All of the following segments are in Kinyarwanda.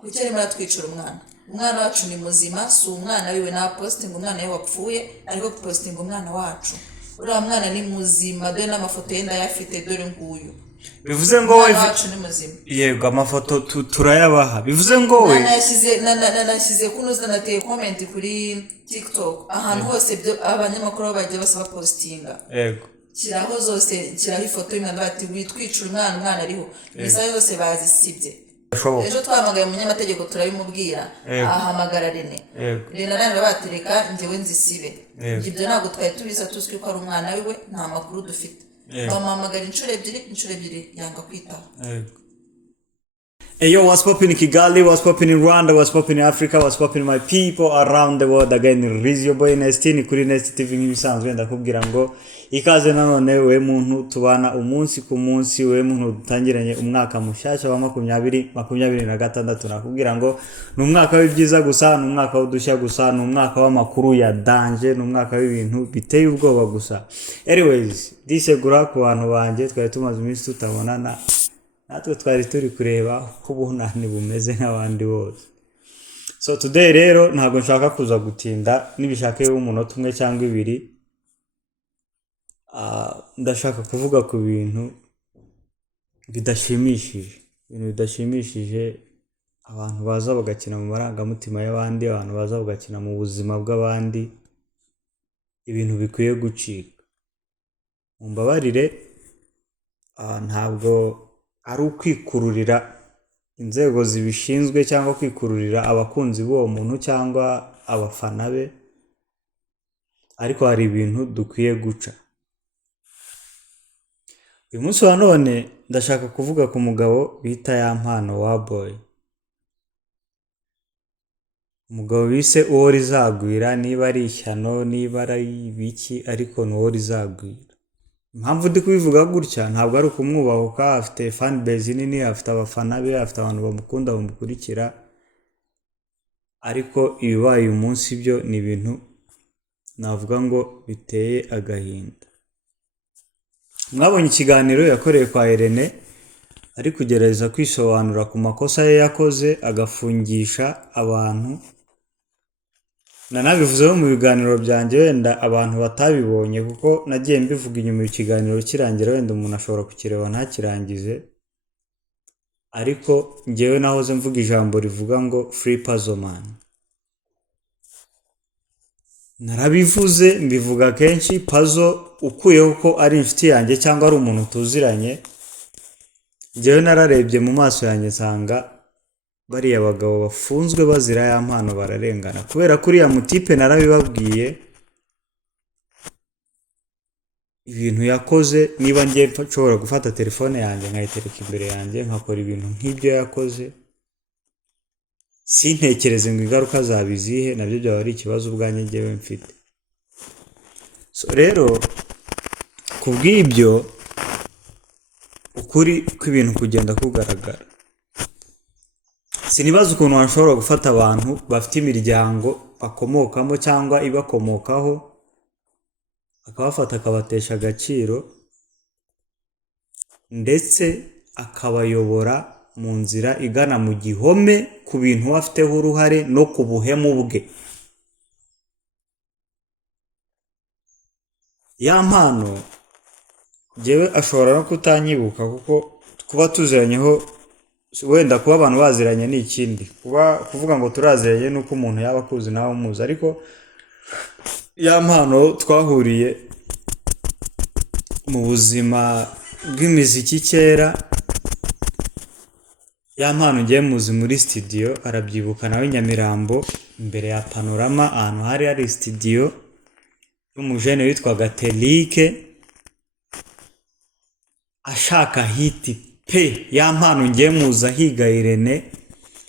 kuki arimo aratwicira umwana wacu ni muzima, si umwana wiwe na posting umwana we wapfuye ariko posting umwana wacu. Uriya mwana ni muzima, dore n'amafoto ye ndayafite, dore nguyu. Bivuze ngo we wacu ni muzima. Yego, amafoto turayabaha. Bivuze ngo we nanashyize kunoza nateye comment kuri TikTok ahantu hose abanyamakuru bagiye basaba postinga. Yego. Kiraho zose kiraho ifoto y'umwana bati witwicira umwana ariho. Bisa yose bazisibye. Ejo twamagaye umunyamategeko turabimubwira ahamagara Rene. Rene nawe batereka njyewe nzisibe. Ibyo ntabwo twari tubiza tuzwi ko ari umwana wiwe, nta makuru dufite. Bamuhamagara inshuro ebyiri yanga kwitaba. Hey yo, what's poppin' in Kigali, what's poppin' in Rwanda, what's poppin' in Africa, what's poppin' in my people around the world. Again, Riz your boy Nestini kuri Nest TV nk'ibisanzwe ndakubwira ngo ikaze nanone we muntu tubana umunsi ku munsi, we muntu dutangiranye umwaka mushasha wa 2026. Nakubwira ngo ni umwaka w'ibyiza gusa, ni umwaka w'udushya gusa, ni umwaka w'amakuru ya danger, ni umwaka w'ibintu biteye ubwoba gusa. Anyways, disegura ku bantu banje twari tumaze iminsi tutabonana, natwe twari turi kureba ko ubunani bumeze nk'abandi bose. So today rero ntabwo nshaka kuza gutinda, nibishaka umunota umwe cyangwa ibiri. Ndashaka kuvuga ku bintu bidashimishije, abantu baza bagakina mu marangamutima y'abandi, abantu baza bagakina mu buzima bw'abandi, ibintu bikwiye gucika. Mumbabarire, ntabwo ari ukwikururira inzego zibishinzwe cyangwa kwikururira abakunzi b'uwo muntu cyangwa abafana be, ariko hari ibintu dukwiye guca. Uyu munsi wa none ndashaka kuvuga ku mugabo bita Yampano wa boy. Umugabo bise uwo rizagwira, niba ari ishyano niba ari ibiki, ariko ni uwo rizagwira. Impamvu ndi kubivuga gutya ntabwo ari ukumwubahuka, afite fan base nini, afite abafana be, afite abantu bamukunda bamukurikira, ariko ibibaye uyu munsi byo ni ibintu navuga ngo biteye agahinda. Mwabonye ikiganiro yakoreye kwa Irene ari kugerageza kwisobanura ku makosa ye yakoze, agafungisha abantu. Nanabivuzeho mu biganiro byanjye, wenda abantu batabibonye kuko nagiye mbivuga inyuma ikiganiro kirangira, wenda umuntu ashobora kukireba ntakirangize, ariko njyewe nahoze mvuga ijambo rivuga ngo free puzzle man. Narabivuze mbivuga kenshi, puzzle ukuyeho ko ari inshuti yanjye cyangwa ari umuntu tuziranye, njyewe nararebye mu maso yanjye nsanga bariya bagabo bafunzwe bazira Yampano bararengana, kubera kuri ya mutipe narabibabwiye ibintu yakoze. Niba ngiye nshobora gufata telefone yanjye nkayitereka imbere yanjye nkakora ibintu nk'ibyo yakoze, sintekereze ngo ingaruka zabizihe, nabyo byaba ari ikibazo ubwanjye njyewe mfite. So rero kubw'ibyo ukuri kw'ibintu kugenda kugaragara, sinibaza ukuntu washobora gufata abantu bafite imiryango bakomokamo cyangwa ibakomokaho, akabafata akabatesha agaciro ndetse akabayobora mu nzira igana mu gihome ku bintu bafiteho uruhare no ku buhemu bwe. Yampano njyewe ashobora no kutanyibuka, kuko kuba tuziranyeho, wenda kuba abantu baziranye ni ikindi, kuvuga ngo turaziranye nuko umuntu yaba akuzi nawe umuzi, ariko Yampano twahuriye mu buzima bw'imiziki kera. Yampano ngiye muzi muri studio, arabyibuka nawe Nyamirambo imbere ya Panorama, ahantu hari ari studio y'umujene witwaga Telike ashaka hiti pe. Yampano ngiye muza higa Irene,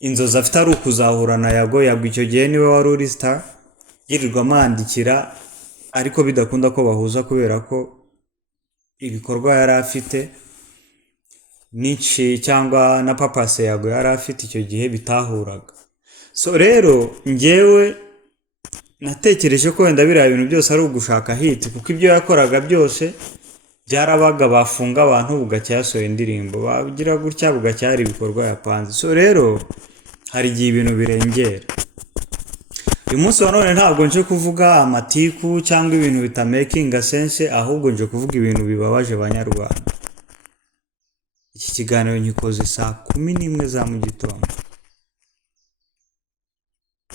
inzozi afite ari ukuzahura na Yago icyo gihe niwe wari uri star, yirirwa amandikira ariko bidakunda ko bahuza kubera ko ibikorwa yari afite nici cyangwa na papa se Yago yari afite icyo gihe bitahuraga. So rero njyewe natekereje ko wenda biriya ibintu byose ari ugushaka hiti, kuko ibyo yakoraga byose byarabaga bafunga abantu bugacya yasohoye indirimbo, bagira gutya bugacya hari ibikorwa yapanze. So rero hari igihe ibintu birengera. Uyu munsi wa none ntabwo nje kuvuga amatiku cyangwa ibintu bitamakinga sense, ahubwo nje kuvuga ibintu bibabaje abanyarwanda. Iki kiganiro nkikoze saa 11 za mu gitondo,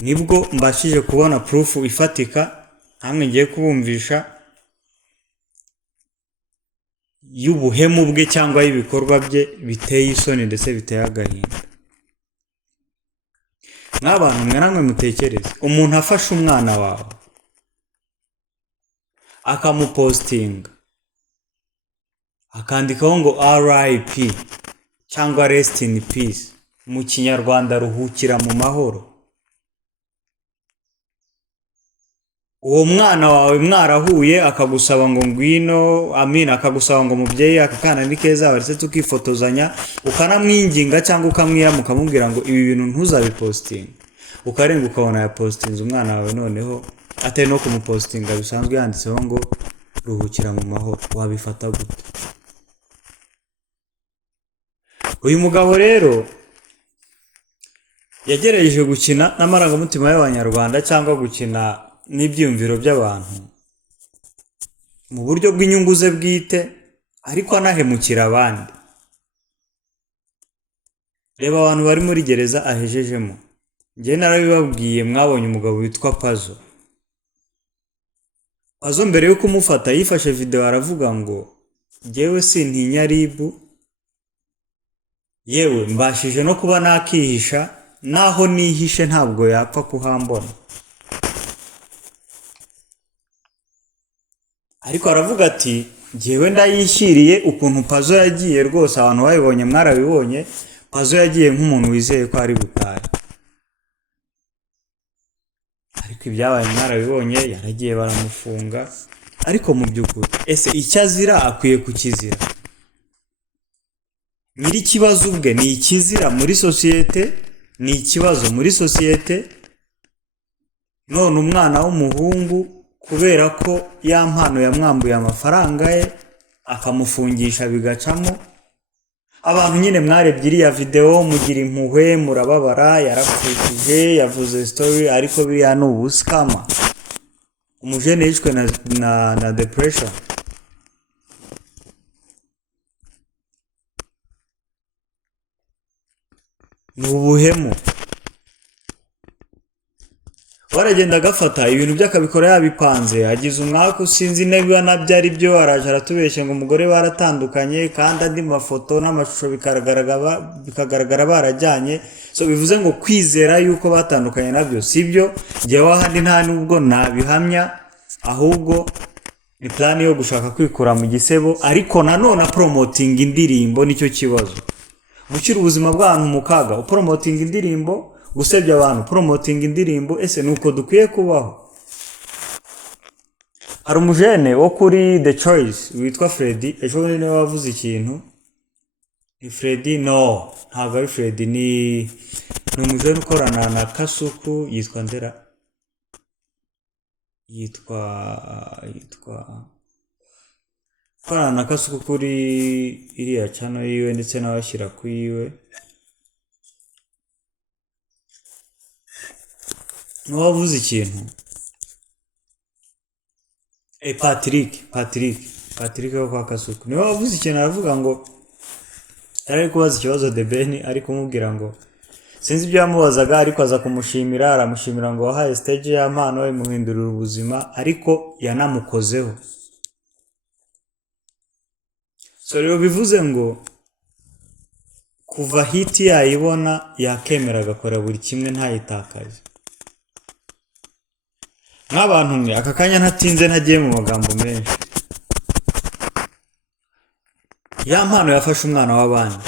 nibwo mbashije kubona proof ifatika hamwe ngiye kubumvisha y'ubuhemu bwe cyangwa y'ibikorwa bye biteye isoni ndetse biteye agahinda. N'abantu mwe namwe mutekereze, umuntu afashe umwana wawe akamupostinga akandikaho ngo RIP cyangwa rest in peace, mu kinyarwanda ruhukira mu mahoro. Uwo mwana wawe mwarahuye akagusaba ngo ngwino, akagusaba ngo mubyeyi akakana ni keza waretse tukifotozanya, ukanamwinginga cyangwa ukamwiyama ukamubwira ngo ibi bintu ntuzabipostinga, ukarenga ukabona ya postinze umwana wawe, noneho atari no kumupostinga bisanzwe yanditseho ngo ruhukira mu mahoro. Wabifata gute? Uyu mugabo rero yagerageje gukina n'amarangamutima y'abanyarwanda cyangwa gukina n'ibyumviro by'abantu mu buryo bw'inyungu ze bwite, ariko anahemukira abandi. Reba abantu bari muri gereza ahejejemo. Njye narabibabwiye, mwabonye umugabo witwa Pazo. Pazo mbere yo kumufata yifashe video aravuga ngo njyewe sintinya RIB, yewe mbashije no kuba nakihisha, naho nihishe ntabwo yapfa kuhambona. Ariko aravuga ati njyewe ndayishyiriye. Ukuntu Pazo yagiye rwose, abantu babibonye mwarabibonye, Pazo yagiye nk'umuntu wizeye ko ari butahe. Ariko ibyabaye mwarabibonye, yaragiye baramufunga. Ariko mu by'ukuri ese icyo azira akwiye kukizira? Nyiri kibazo ubwe ni ikizira muri sosiyete, ni ikibazo muri sosiyete. None umwana w'umuhungu kubera ko ya mpano yamwambuye amafaranga ye akamufungisha bigacamo. Abantu nyine mwarebye iriya video mugira impuhwe, murababara, yarapfushije, yavuze story, ariko biriya ni ubuskama. Umujene yishwe na depression. Ni ubuhemu. Waragenda agafata ibintu by'akabikora yabipanze, agize umwaka usinzi niba nabyo ari byo, araje aratubeshya ngo umugore baratandukanye, kandi andi mafoto n'amashusho bikagaragara barajyanye. So bivuze ngo kwizera yuko batandukanye nabyo sibyo. Njyewe ahandi nta nubwo nabihamya, ahubwo ni plan yo gushaka kwikura mu gisebo. Ariko nanone promoting indirimbo nicyo kibazo. Gushyira ubuzima bw'abantu mu kaga, promoting indirimbo, gusebya abantu, promoting indirimbo. Ese nuko dukwiye kubaho? Hari umujene wo kuri The Choice witwa Freddy, ejo niwe wavuze ikintu. Ni Freddy? No, ntabwo ari Freddy, ni umujene ukorana na Kasuku, yitwa Ndera, yitwa ukorana na Kasuku kuri iriya channel yiwe ndetse n'abashyira ku yiwe. Wavuze ikintu Patrick wo kwa Kasuku niwe wavuze ikintu, aravuga ngo yari kubaza ikibazo The Ben, ari kumubwira ngo sinzi ibyo yamubazaga, ariko aza kumushimira, aramushimira ngo wahaye stage ya mpano imuhindurira ubuzima, ariko yanamukozeho. So rero bivuze ngo kuva hit yayibona yakemera agakora buri kimwe ntayitakaje. Nk'abantu mwe aka kanya ntatinze ntagiye mu magambo menshi, ya mpano yafashe umwana w'abandi.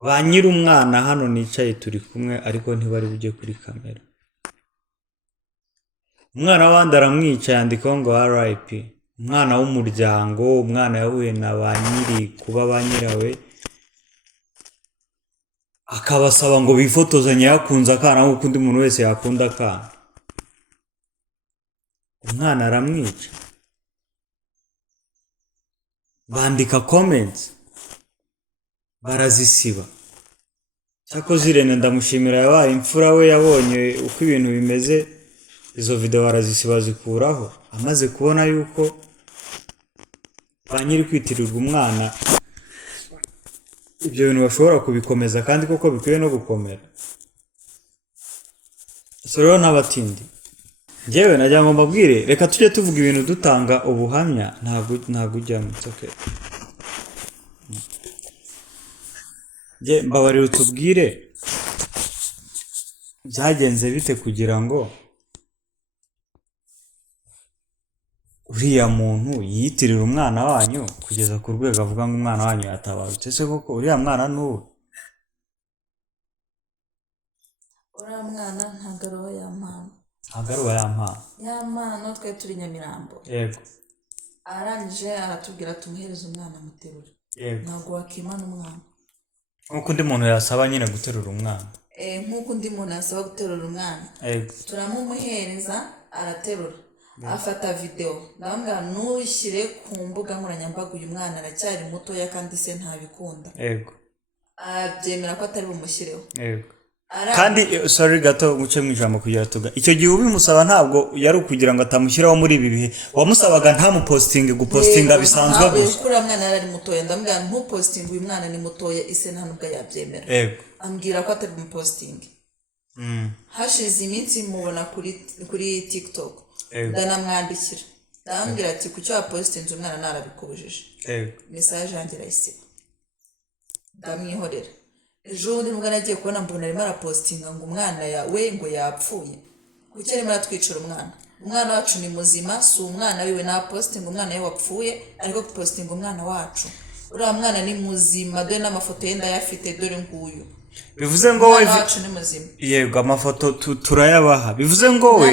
Ba nyiri umwana hano nicaye turi kumwe, ariko ntibari bujye kuri kamera. Umwana w'abandi aramwica, yandikaho ngo RIP. Umwana w'umuryango, umwana yahuye na ba nyiri kuba ba nyirawe, akabasaba ngo bifotozanye yakunze akana nk'uko undi muntu wese yakunda akana. Umwana aramwica. Bandika comments barazisiba. cyakoze Irene ndamushimira yabaye imfura we yabonye uko ibintu bimeze izo video barazisiba zikuraho amaze kubona yuko ba nyiri kwitirirwa umwana ibyo bintu bashobora kubikomeza kandi koko bikwiye no gukomera. So rero n'abatindi njyewe najya ngo mbabwire reka tujye tuvuga ibintu dutanga ubuhamya ntabwo ujyamo okay. Mbabarira utubwire byagenze bite kugira ngo uriya muntu yiyitirira umwana wanyu kugeza ku rwego avuga ngo umwana wanyu yatabarutse. Se koko uriya mwana n'uwe? uriya mwana ntabwo ari uwo yampano. Ntabwo ari uwo yampano? Yampano twe turi Nyamirambo. Yego. arangije aratubwira tumuhereze umwana amuterura. Yego. Ntabwo wakimana umwana. Nk'uko undi muntu yasaba nyine guterura umwana. Nk'uko undi muntu yasaba guterura umwana. Yego. Turamumuhereza araterura. Afata video ndambwira nushyire ku mbuga nkoranyambaga uyu mwana aracyari mutoya kandi se ntabikunda. Yego. Abyemera ko atari bumushyireho. Yego. Kandi sorry gato guce mu ijambo kugira tuga icyo gihe ubimusaba ntabwo yari ukugira ngo atamushyiraho muri ibi bihe wamusabaga ntamupostinge gupostinga bisanzwe gusa. Kuri mwana yari mutoya ndambwira ntupostinge uyu mwana ni mutoya ise nta nubwo yabyemera. Yego. Ambwira ko atari bumupostinge. Hashize iminsi mubona kuri TikTok. Ndanamwandikira ndambwira ati kucyo wapostinze umwana narabikubujije. Message yanjye irayisiba ndamwihorera. Ejo bundi nubwo nagiye kubona mbona arimo arapostinga ngo umwana we ngo yapfuye. Kuki arimo aratwicira umwana? Umwana wacu ni muzima si umwana wiwe na postinga umwana we wapfuye ariko postinga umwana wacu. Uriya mwana ni muzima dore n'amafoto ye ndayafite dore nguyu. Bivuze ngo we wacu ni muzima. Yego amafoto turayabaha. Bivuze ngo we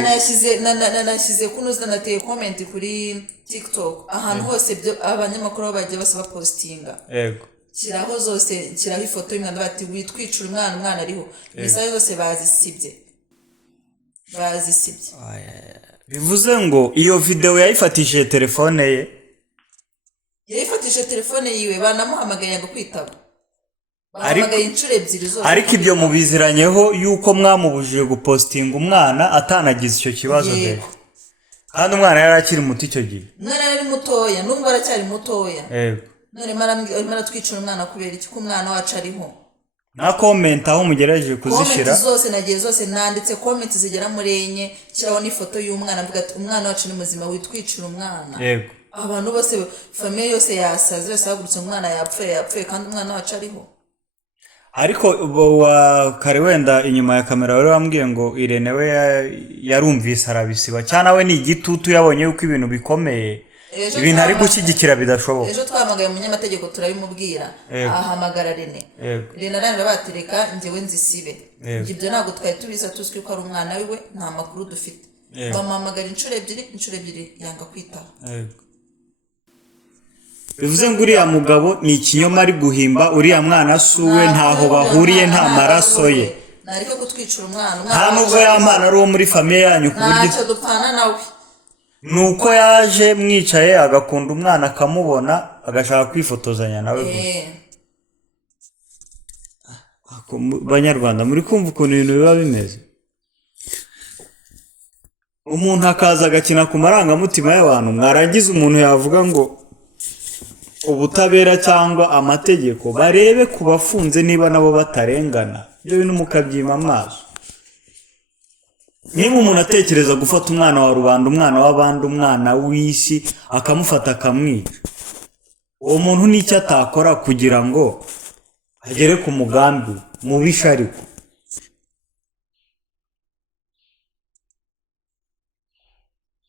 nanashyize kunoza nateye comment kuri TikTok ahantu hose abanyamakuru bagiye basaba postinga. Yego. Kiraho zose kiraho ifoto y'umwana bati witwicira umwana ariho. Misaye zose bazisibye. Bivuze ngo iyo video yayifatishije telefone ye. Yayifatishije telefone yiwe banamuhamagaye ngo kwitaba. Bahamagaye inshuro ebyiri zose. Ariko ibyo mubiziranyeho yuko mwamubujije gupostinga umwana atanagize icyo kibazo mbere. Kandi umwana yari akiri muto icyo gihe. Umwana yari mutoya nubwo aracyari mutoya. Yego. None maratwicira umwana kubera iki ko umwana wacu ariho. Na comment aho mugerageje kuzishira. Comment zose nagiye zose nanditse comment zigera muri enye kiraho n'ifoto y'umwana mvuga ati umwana wacu ni muzima witwicira umwana. Yego. Abantu bose famille yose yasaze yose bagurutse umwana yapfuye kandi umwana wacu ariho. Ariko kare wenda inyuma ya kamera wari wambwiye ngo Irene we yarumvise arabisiba cyane we ni igitutu yabonye yuko ibintu bikomeye. Ibintu ari gushyigikira bidashoboka. Ejo twamagaye umunyamategeko turabimubwira ahamagara Rene. Rene arabatereka njyewe nzisibe. Ibyo ntabwo twari tubisa tuzwi ko ari umwana wiwe nta makuru dufite. Bamuhamagara inshuro ebyiri yanga kwitaba. Bivuze ngo uriya mugabo ni ikinyoma ari guhimba uriya mwana suwe ntaho bahuriye nta maraso ye. Nariko kutwicira umwana. Nta nubwo y'amana ari uwo muri famille yanyu ku buryo ntacyo dupfana nawe. Nuko yaje mwicaye agakunda umwana akamubona agashaka kwifotozanya nawe gusa. Banyarwanda muri kumva ukuntu ibintu biba bimeze. Umuntu akaza agakina ku marangamutima y'abantu mwarangiza umuntu yavuga ngo ubutabera cyangwa amategeko barebe kubafunze niba nabo batarengana. Ibyo bintu mukabyima amaso. Niba umuntu atekereza gufata umwana wa rubanda umwana w'abandi umwana w'isi akamufata akamwica uwo muntu n'icyo atakora kugira ngo agere ku mugambi mubisha ariko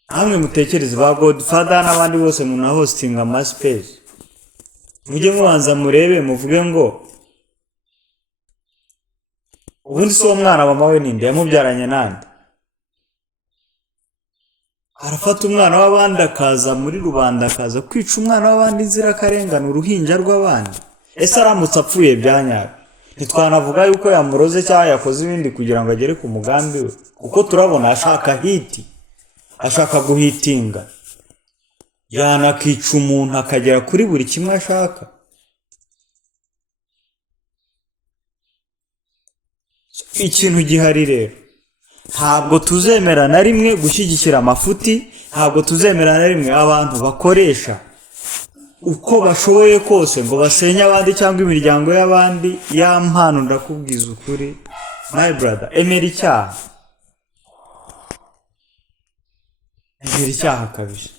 hamwe mutekereze ba Godfather n'abandi bose muna hosting ama space mujye mubanza murebe muvuge ngo ubundi so umwana mama we ninde yamubyaranye nande arafata umwana w'abandi akaza muri rubanda akaza kwica umwana w'abandi inzirakarengane uruhinja rw'abandi. Ese aramutse apfuye byanyara ntitwanavuga yuko yamuroze cyangwa yakoze ibindi kugira ngo agere ku mugambi we kuko turabona ashaka hiti ashaka guhitinga yanakica umuntu akagera kuri buri kimwe ashaka. ikintu gihari rero, ntabwo tuzemera na rimwe gushyigikira amafuti, ntabwo tuzemera na rimwe abantu bakoresha uko bashoboye kose ngo basenye abandi cyangwa imiryango y'abandi. Ya mpano ndakubwiza ukuri my brother, emera icyaha kabije.